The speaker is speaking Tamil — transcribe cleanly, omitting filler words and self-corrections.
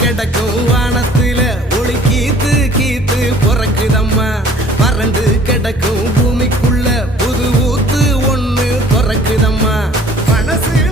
கிடக்கும் வானத்துல ஒளி கீத்து கீத்து பிறக்குதம்மா பறந்து கிடக்கும் பூமிக்குள்ள புது ஊத்து ஒண்ணு பிறக்குதம்மா மனசு